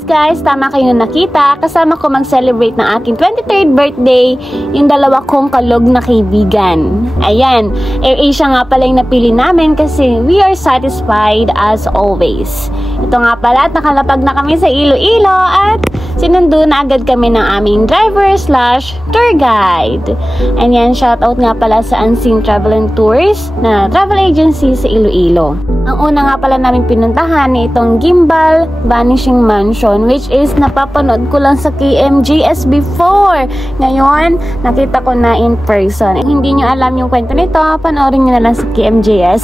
Yes guys, tama kayo nakita. Kasama ko mag-celebrate ng aking 23rd birthday, yung dalawa kong kalog na kaibigan. Ayan, AirAsia nga pala yung napili namin kasi we are satisfied as always. Ito nga pala at nakalapag na kami sa Iloilo at sinundo na agad kami ng aming driver/tour guide. And yan, shoutout nga pala sa Unseen Travel and Tours na travel agency sa Iloilo. Ang una nga pala namin pinuntahan ay itong Gimbal Vanishing Mansion, which is napapanood ko lang sa KMJS before. Ngayon, nakita ko na in person. Hindi nyo alam yung kwento nito, panoorin nyo na lang sa KMJS.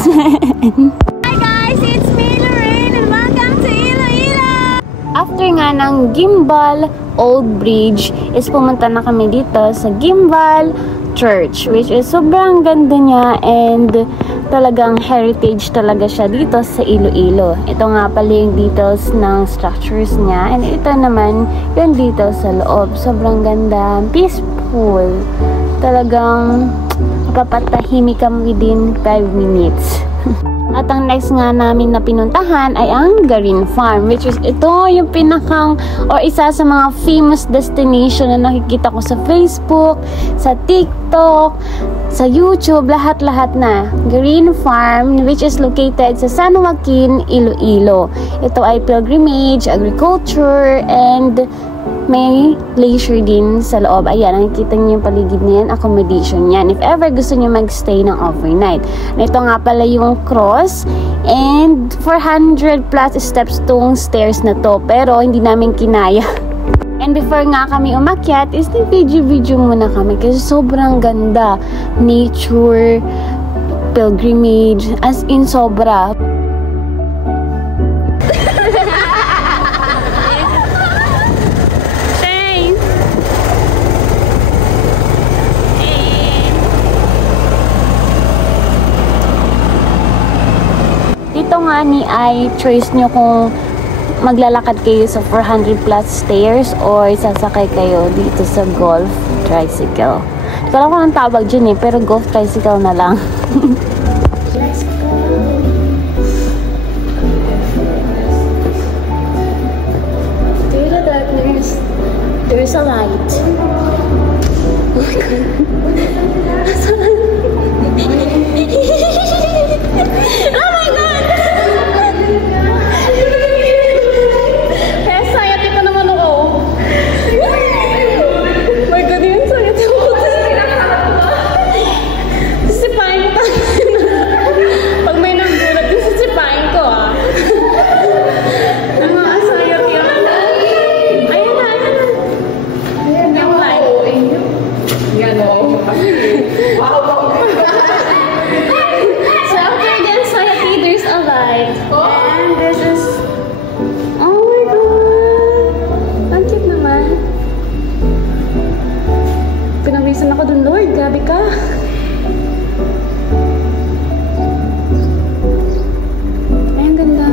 Hi guys, it's me Lorraine and welcome to Iloilo! After nga ng Gimbal Old Bridge, is pumunta na kami dito sa Gimbal Church, which is sobrang ganda niya and talagang heritage talaga siya dito sa Iloilo. Ito nga pala yung details ng structures niya and ito naman yung details sa loob. Sobrang ganda, peaceful. Talagang mapapatahimik ka within 5 minutes. At ang next nga namin na pinuntahan ay ang Garin Farm, which is ito yung pinakang or isa sa mga famous destination na nakikita ko sa Facebook, sa TikTok, sa YouTube, lahat-lahat na. Garin Farm, which is located sa San Joaquin, Iloilo. Ito ay pilgrimage, agriculture, and may leisure din sa loob. Ayan, nakikita niyo yung paligid na yan, accommodation yan. If ever gusto niyo magstay ng overnight. Ito nga pala yung cross and 400 plus steps tong stairs na to. Pero hindi namin kinaya. And before nga kami umakyat is nag-video muna kami kasi sobrang ganda. Nature, pilgrimage, as in sobra. Dito nga ni ay choice nyo kung maglalakad kayo sa 400 plus stairs or sasakay kayo dito sa golf tricycle. Hindi ko alam kung anong tawag dyan pero golf tricycle na lang. Let's go! Through the darkness, there's a light. Oh my God! Oh my God! Pinawisan ako dun, Lord. Grabe ka. Ay, ang ganda.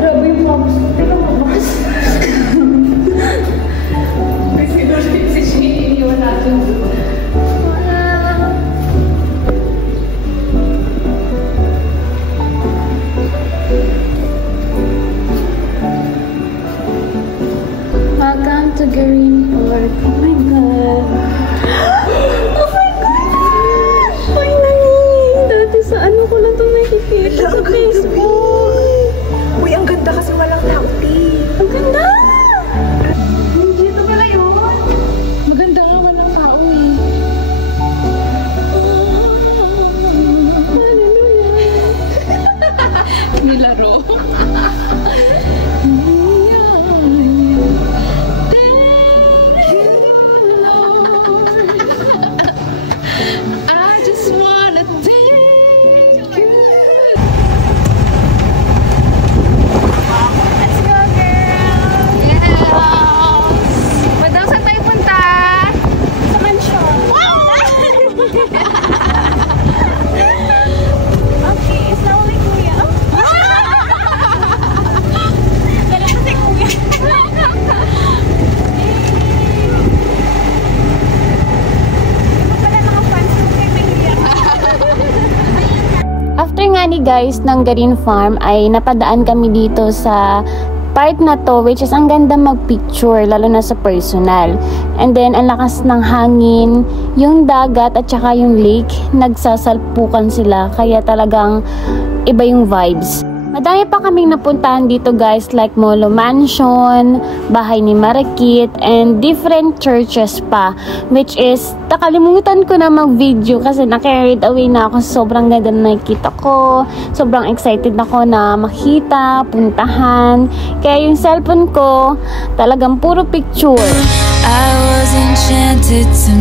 Grabe yung vlogs. Teka, magbas. Kasi doon si Shane, iniwan natin. Welcome to Garin Park. Oh my God. Oh my God. Finally. Dati sa ano ko lang itong nakikita sa Facebook. Uy, ang ganda kasi walang tao. Ang ganda. Dito pala yun. Maganda nga walang tao eh. Hallelujah. Nilaro. Okay, Assalamualaikum ya. guys ng Green Farm ay napadaan kami dito sa part na to, which is ang ganda magpicture, lalo na sa personal. And then ang lakas ng hangin, yung dagat at saka yung lake, nagsasalpukan sila, kaya talagang iba yung vibes. Madami pa kaming napuntahan dito guys, like Molo Mansion, Bahay ni Marakit, and different churches pa, which is nakalimutan ko na mag-video kasi na-carried away na ako. Sobrang ganda na nakikita ko, sobrang excited ako na makita, puntahan, kaya yung cellphone ko talagang puro picture. I was enchanted to